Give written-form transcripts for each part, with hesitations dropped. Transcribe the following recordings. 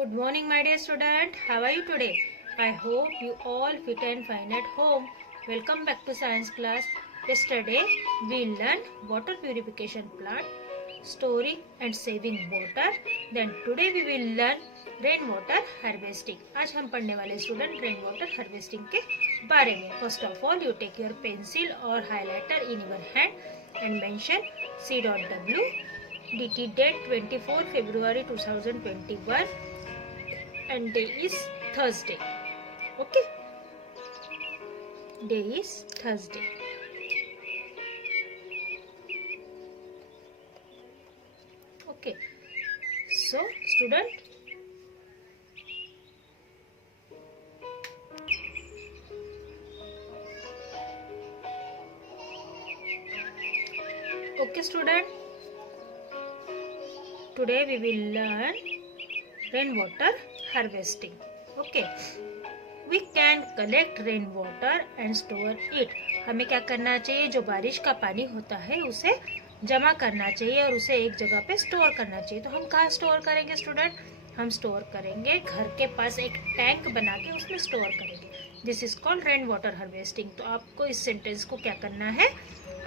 Good morning, my dear student. How are you today? I hope you all fit and fine at home. Welcome back to science class. Yesterday we learned water purification plant, storing and saving water. Then today we will learn rain water harvesting. आज हम पढ़ने वाले student rain water harvesting के बारे में. First of all you take your pencil और highlighter in your hand and mention C.W. DT date 24 February 2021 and day is Thursday. Okay, day is Thursday. Okay, so student, okay student, today we will learn rainwater harvesting. Okay, we can collect rainwater and store it. हमें क्या करना चाहिए? जो बारिश का पानी होता है उसे जमा करना चाहिए और उसे एक जगह पे स्टोर करना चाहिए. तो हम कहाँ स्टोर करेंगे स्टूडेंट? हम स्टोर करेंगे घर के पास एक टैंक बना के उसमें स्टोर करेंगे. This is called rain water harvesting. तो आपको इस सेंटेंस को क्या करना है?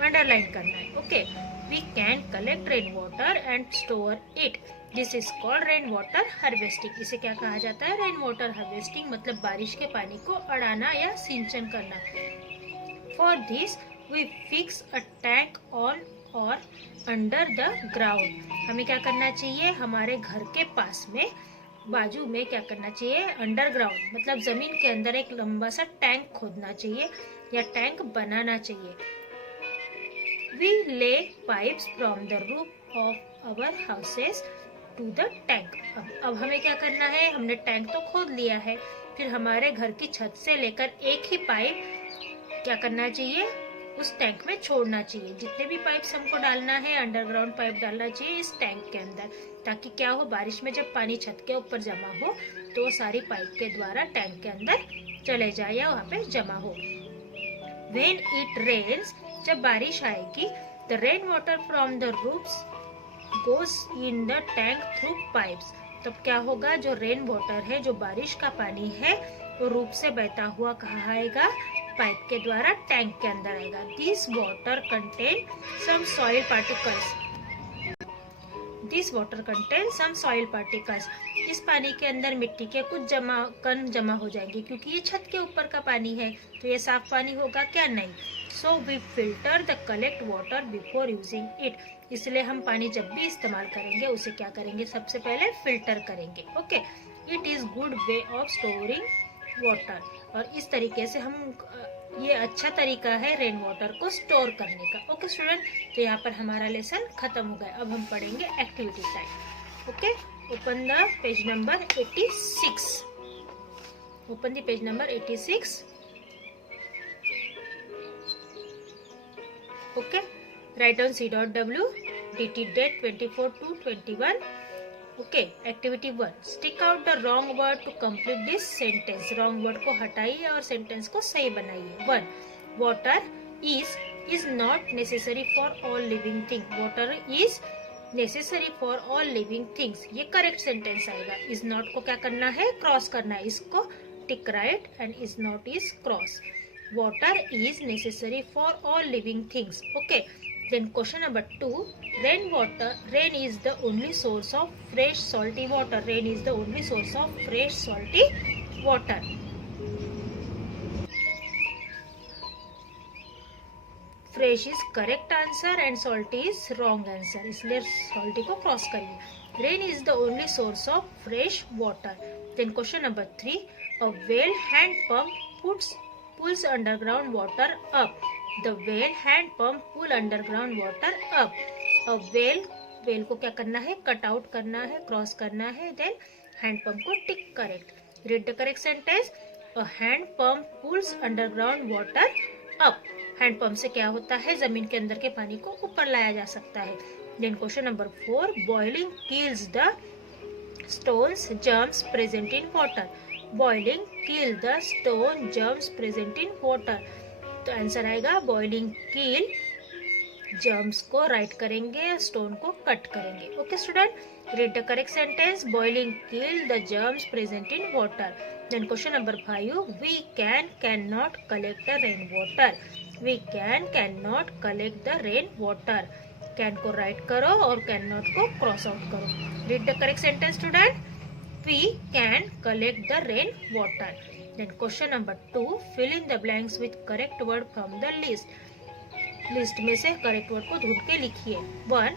अंडरलाइन करना है. Okay, we can collect rain water and store it. This is called rain water harvesting. इसे क्या कहा जाता है? Rain water harvesting. मतलब बारिश के पानी को अड़ाना या सिंचन करना. For this we fix a tank on और अंडर द ग्राउंड. हमें क्या करना चाहिए? हमारे घर के पास में बाजू में क्या करना चाहिए? अंडरग्राउंड मतलब जमीन के अंदर एक लंबा सा टैंक खोदना चाहिए या टैंक बनाना चाहिए. We lay pipes from the roof of our houses to the tank. अब हमें क्या करना है? हमने टैंक तो खोद लिया है, फिर हमारे घर की छत से लेकर एक ही पाइप क्या करना चाहिए? उस टैंक में छोड़ना चाहिए. जितने भी पाइप्स हमको डालना है, अंडरग्राउंड पाइप डालना चाहिए इस टैंक के अंदर, ताकि क्या हो, बारिश में जब पानी छत के ऊपर जमा हो तो सारी पाइप के द्वारा टैंक के अंदर चले जाए या वहाँ पे जमा हो. When it rains, जब बारिश आएगी, the rain water from the roofs goes in the tank through pipes. तब क्या होगा? जो रेन वाटर है, जो बारिश का पानी है, वो रूप से बहता हुआ कहाँ आएगा? पाइप के द्वारा टैंक के अंदर आएगा. This water contain some soil particles. This water contains some soil particles. इस पानी के अंदर मिट्टी के कुछ कण जमा हो जाएंगे, क्योंकि ये छत के ऊपर का पानी है. तो ये साफ पानी होगा क्या? नहीं. So we filter the collect water before using it. इसलिए हम पानी जब भी इस्तेमाल करेंगे उसे क्या करेंगे? सबसे पहले फिल्टर करेंगे. Okay, it is good way of storing water. और इस तरीके से हम ये अच्छा तरीका है रेन वाटर को स्टोर करने का. ओके स्टूडेंट, तो यहाँ पर हमारा लेसन खत्म हो गया. अब हम पढ़ेंगे activity time. Okay, open the page number 86. Open the page number 86. Okay, write down C.W. DT date 24 to 21. Okay, activity 1. Stick out the wrong word to complete this sentence. Wrong word को हटाइए और sentence को सही बनाइए. 1. Water is not necessary for all living things. Water is necessary for all living things. ये correct sentence आएगा. Is not को क्या करना है? Cross करना है. इसको tick right and is not is cross. Water is necessary for all living things. Okay, then question number 2. Rain is the only source of fresh salty water. Rain is the only source of fresh salty water. Fresh is correct answer and salty is wrong answer. इसलिए salty को cross करिए. Rain is the only source of fresh water. Then question number 3. A well hand pump pulls underground water up. The well hand pump pull underground water up. A well को क्या करना है? Cut out करना है, cross करना है. Then hand pump को tick correct. Read the correct sentence. A hand pump pulls underground water up. Hand pump से क्या होता है? जमीन के अंदर के पानी को ऊपर लाया जा सकता है. Then question number 4. Boiling kills the stones germs present in water. Boiling kill the stone germs present in water. तो आंसर आएगा बॉइलिंग किल. जर्म्स को राइट करेंगे, स्टोन को कट करेंगे. Okay student, Read the correct sentence. Boiling kill the germs present in water. Then question number 5. We cannot collect the rainwater. We cannot collect the rainwater. Can को write करो और cannot को cross out करो. Read the correct sentence, student. We can collect the rainwater. Then question number 2. Fill in the blanks with correct word from the list. List में से correct word को ढूंढ के लिखिए. 1.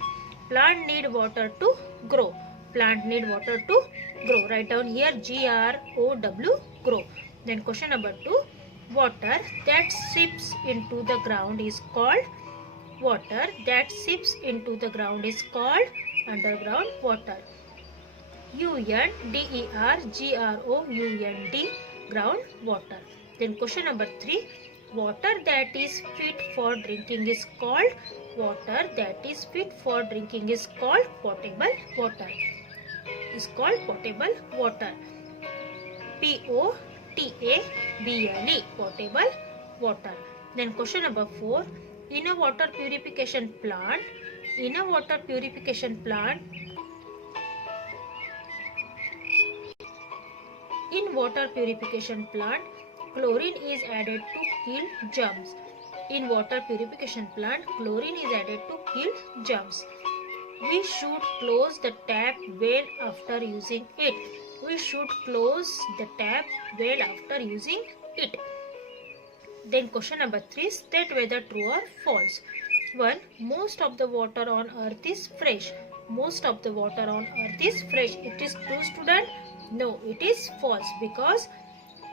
Plant need water to grow. Plant need water to grow. Write down here GROW, grow. Then question number 2. Water that seeps into the ground is called. Water that seeps into the ground is called underground water. UNDERGROUND, ground water. Then question number 3. Water that is fit for drinking is called. Water that is fit for drinking is called potable water. Is called potable water. POTABLE, potable water. Then question number 4. In a water purification plant, chlorine is added to kill germs. In water purification plant, chlorine is added to kill germs. We should close the tap well after using it. We should close the tap well after using it. Then question number 3. State whether true or false. 1. Most of the water on earth is fresh. Most of the water on earth is fresh. It is true, student? No, it is false because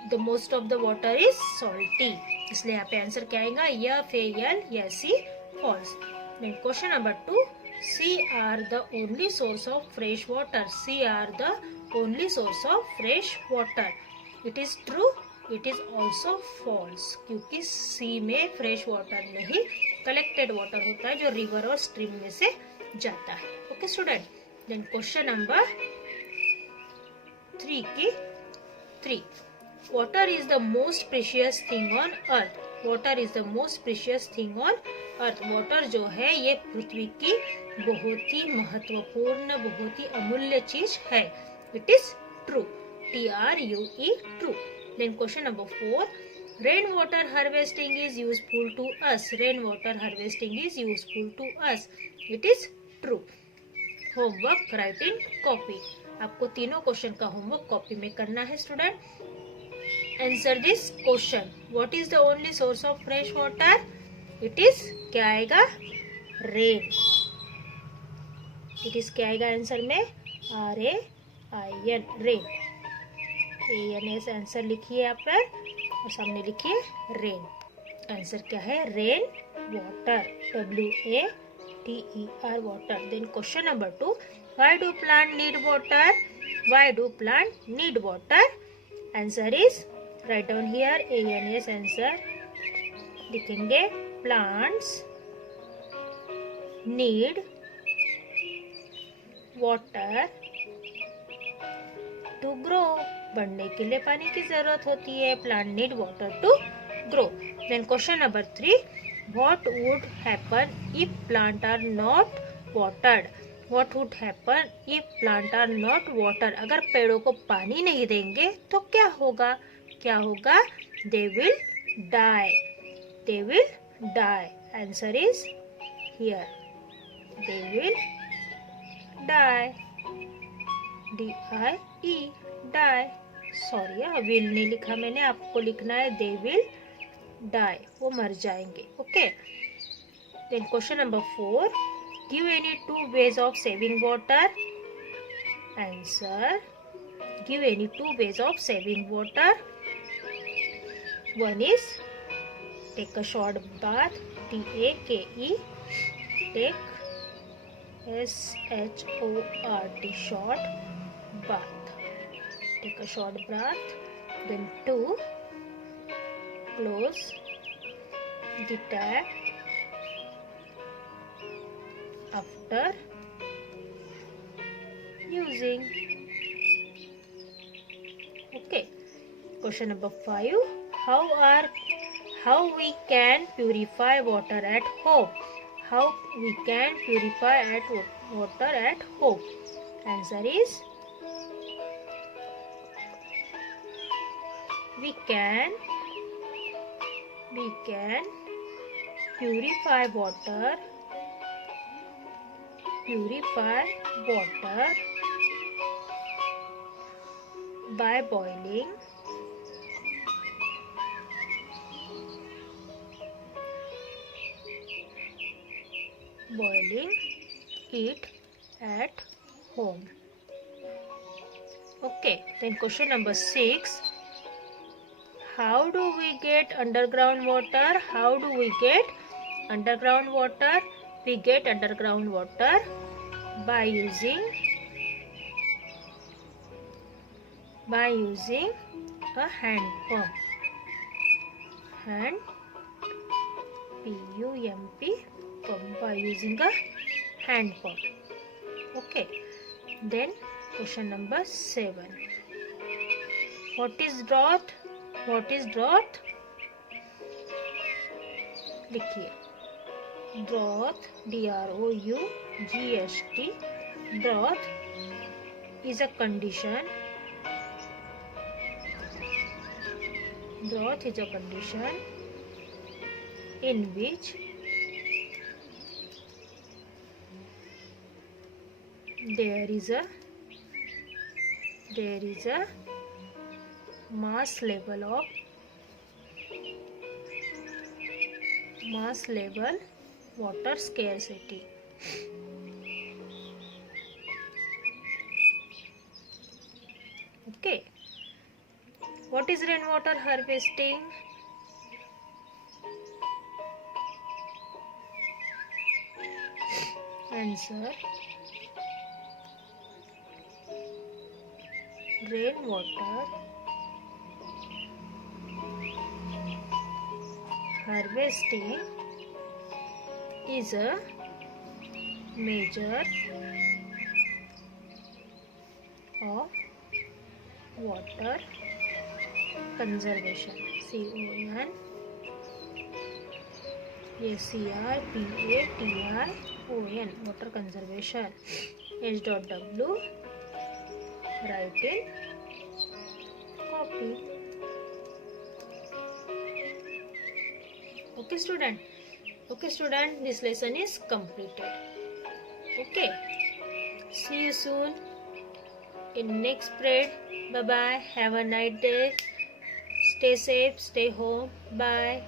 the most of the water is salty. इसलिए यहाँ पे answer क्या आएगा? या Fayol या सी false. Then question number 2. Sea are the only source of fresh water. Sea are the only source of fresh water. It is true. It is also false क्योंकि सी में fresh water नहीं, collected water होता है जो river और stream में से जाता है. Okay student. Then question number 3. Water is the most precious thing on earth. Water is the most precious thing on earth. Water जो है ये पृथ्वी की बहुत ही महत्वपूर्ण, बहुत ही अमूल्य चीज है. It is true. TRUE, true. Then question number 4. Rainwater harvesting is useful to us. Rainwater harvesting is useful to us. It is true. Homework, write in copy. आपको तीनों क्वेश्चन का होमवर्क कॉपी में करना है student. Answer this question. What is the only source of fresh water? It is क्या आएगा? Rain. It is क्या आएगा आंसर में? RAIN, rain. ANS आंसर लिखिए यहाँ पर और सामने लिखिए रेन. आंसर क्या है? Rain water. WATER, water. Then question number 2. Why do plant need water? Why do plant need water? Answer is, write down here ANS answer लिखेंगे. Plants need water to grow. बढ़ने के लिए पानी की जरूरत होती है. Plant need water to grow. Then question number 3. What would happen if plant are not watered? What would happen if plant are not watered? अगर पेड़ों को पानी नहीं देंगे तो क्या होगा? क्या होगा? They will die. They will die. Answer is here. They will die. DIE, die. Sorry, will नहीं लिखा मैंने, आपको लिखना है दे विल डाई. वो मर जाएंगे. Okay. Then question number 4. Give any 2 ways of saving water. Answer, give any 2 ways of saving water. One is take a short bath. TAKE, take SHORT, short bath. Take a short bath. Then 2, close the tap after using. Okay. Question number 5. How we can purify water at home? How we can purify water at home? Answer is we can purify water by boiling it at home. Okay, then question number 6. How do we get underground water? We get underground water by using a hand pump. P-U-M-P pump, by using a hand pump. Okay. Then question number 7. What is drought? लिखिए. Drought, D-R-O-U-G-H-T. Drought is a condition. In which there is a mass level water scarcity. Okay. What is rainwater harvesting? Answer: rainwater harvesting is a measure of water conservation. CONSERPATION, water conservation. H.W. write in copy. Okay student, this lesson is completed. Okay, see you soon in next period. Bye bye, have a nice day, stay safe, stay home, bye.